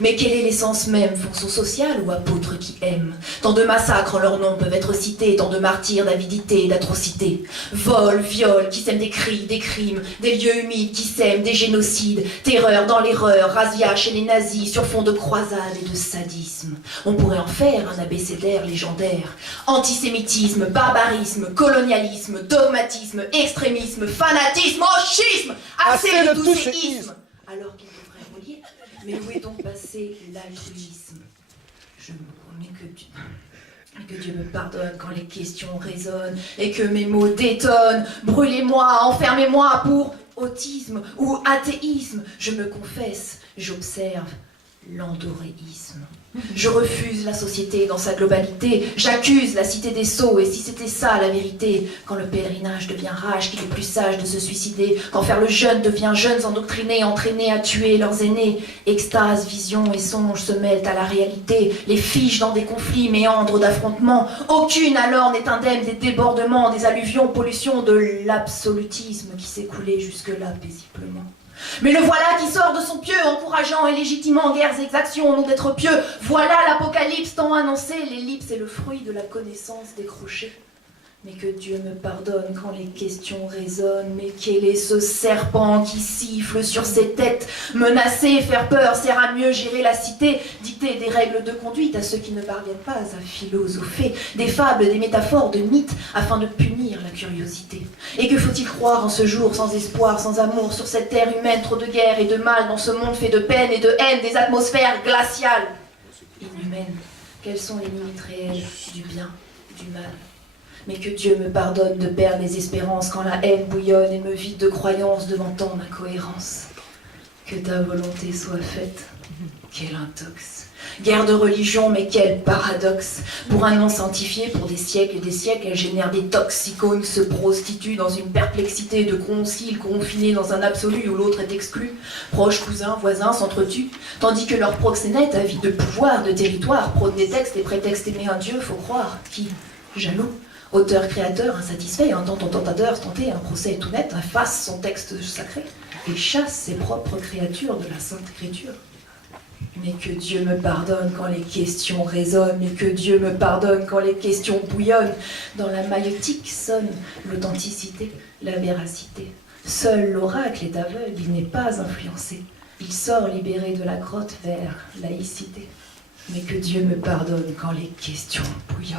Mais quelle est l'essence même, fonction sociale ou apôtre qui aime? Tant de massacres en leur nom peuvent être cités, tant de martyrs d'avidité et d'atrocité. Vol, viol, qui sèment des cris, des crimes, des lieux humides qui sèment des génocides, terreur dans l'erreur, razzia chez les nazis sur fond de croisade et de sadisme. On pourrait en faire un abécédaire légendaire. Antisémitisme, barbarisme, colonialisme, dogmatisme, extrémisme, fanatisme, auchisme, assez de tous ces ismes. Alors qu'il devrait relier. Mais où est donc passé l'altruisme? Je me promets que Dieu me pardonne quand les questions résonnent et que mes mots détonnent. Brûlez-moi, enfermez-moi pour autisme ou athéisme. Je me confesse, j'observe l'endoréisme. Je refuse la société dans sa globalité, j'accuse la cité des sots, et si c'était ça la vérité, quand le pèlerinage devient rage, qu'il est plus sage de se suicider, quand faire le jeûne devient jeunes endoctrinés, entraînés à tuer leurs aînés, extase, vision et songe se mêlent à la réalité, les figent dans des conflits, méandres d'affrontements, aucune alors n'est indemne des débordements, des alluvions, pollutions, de l'absolutisme qui s'est coulé jusque-là paisiblement. Mais le voilà qui sort de son pieu, encourageant et légitimant guerres et exactions au nom d'être pieux. Voilà l'apocalypse tant annoncé, l'ellipse est le fruit de la connaissance décrochée. Mais que Dieu me pardonne quand les questions résonnent. Mais quel est ce serpent qui siffle sur ses têtes? Menacer, faire peur sert à mieux gérer la cité, dicter des règles de conduite à ceux qui ne parviennent pas à philosopher, des fables, des métaphores, de mythes, afin de punir la curiosité. Et que faut-il croire en ce jour sans espoir, sans amour, sur cette terre humaine, trop de guerre et de mal, dans ce monde fait de peine et de haine, des atmosphères glaciales, inhumaines? Quelles sont les limites réelles du bien, du mal? Mais que Dieu me pardonne de perdre les espérances quand la haine bouillonne et me vide de croyances devant tant d'incohérences. Que ta volonté soit faite. Quel intox. Guerre de religion, mais quel paradoxe. Pour un non sanctifié, pour des siècles et des siècles, elle génère des toxicones, se prostitue dans une perplexité de conciles confinés dans un absolu où l'autre est exclu. Proches, cousins, voisins s'entretuent, tandis que leurs proxénètes, avides de pouvoir, de territoire, prônent des textes et prétextent aimer un Dieu, faut croire. Qui? Jaloux. Auteur-créateur, insatisfait, un temps tentateur, tenté, un procès tout net, efface son texte sacré et chasse ses propres créatures de la Sainte Écriture. Mais que Dieu me pardonne quand les questions résonnent, mais que Dieu me pardonne quand les questions bouillonnent. Dans la maïeutique sonne l'authenticité, la véracité. Seul l'oracle est aveugle, il n'est pas influencé. Il sort libéré de la grotte vers laïcité. Mais que Dieu me pardonne quand les questions bouillonnent.